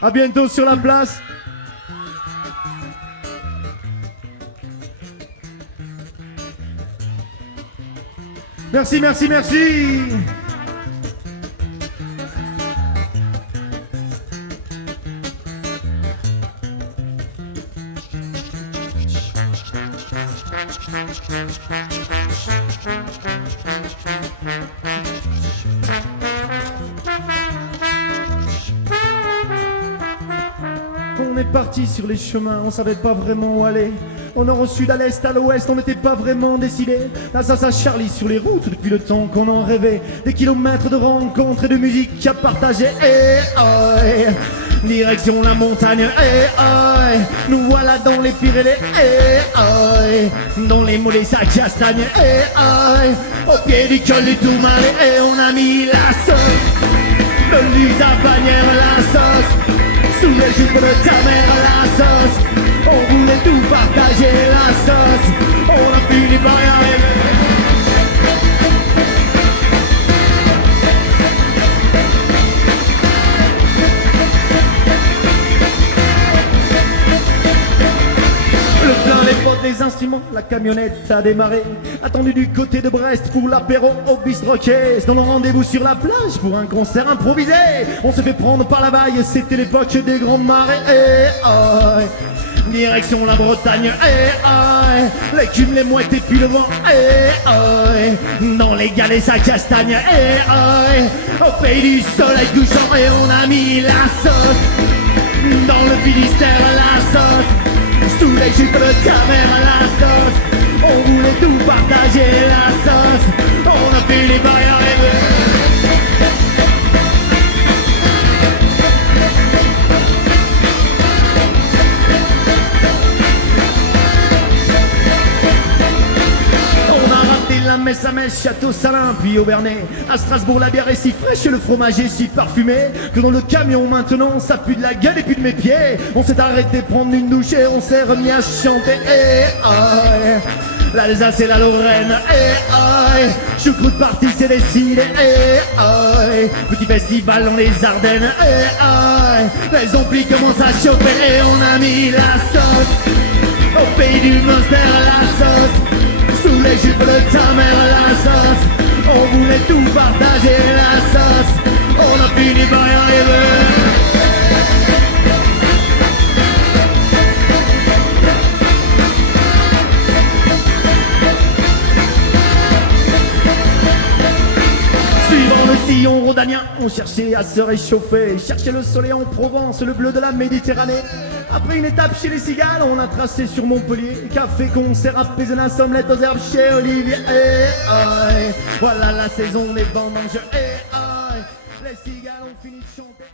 À bientôt sur la place. Merci, merci, merci. On est parti sur les chemins, on savait pas vraiment où aller. Au nord, au sud, à l'est, à l'ouest, on n'était pas vraiment décidé. Là, ça, Charlie sur les routes depuis le temps qu'on en rêvait. Des kilomètres de rencontres et de musique à partager. Direction la montagne. Nous voilà dans les Pyrénées. Dans les mollets à castagne. Au pied du col du Tourmalet. Et on a mis la sauce. De l'huile à bannière, la sauce. Sous les jupes de ta mère, la sauce. On voulait tout partager, la sauce. On a fini par y arriver. Le plein, les potes, les instruments, la camionnette a démarré. Attendu du côté de Brest pour l'apéro au Bistro Caisse. Dans nos rendez-vous sur la plage pour un concert improvisé. On se fait prendre par la vague, c'était l'époque des grandes marées. Direction la Bretagne. L'écume, les mouettes et puis le vent. Dans les galets à castagne. Au pays du soleil couchant. Et on a mis la sauce. Dans le Finistère, la sauce. Sous les jupes de ta mère, la sauce. On voulait tout partager, la sauce. On a fini par y arriver. On a raté la messe à Metz, Château Salin, puis Auvernay. À Strasbourg, la bière est si fraîche et le fromage est si parfumé que dans le camion maintenant, ça pue de la gueule et puis de mes pieds. On s'est arrêté prendre une douche et on s'est remis à chanter. L'Alsace et la Lorraine. Choucroute partie, c'est décidé. Petit festival dans les Ardennes. Les amplis commencent à chauffer et on a mis la sauce. Au pays du Munster, la sauce. Sous les jupes de ta mère, la sauce. On voulait tout partager, la sauce. On a fini par y arriver. Suivant le sillon rhodanien, on cherchait à se réchauffer. Cherchait le soleil en Provence, le bleu de la Méditerranée. Après une étape chez les cigales, on a tracé sur Montpellier. Café, concert, apaisément, sommelette aux herbes chez Olivier. Voilà la saison des vendanges. Les cigales ont fini de chanter.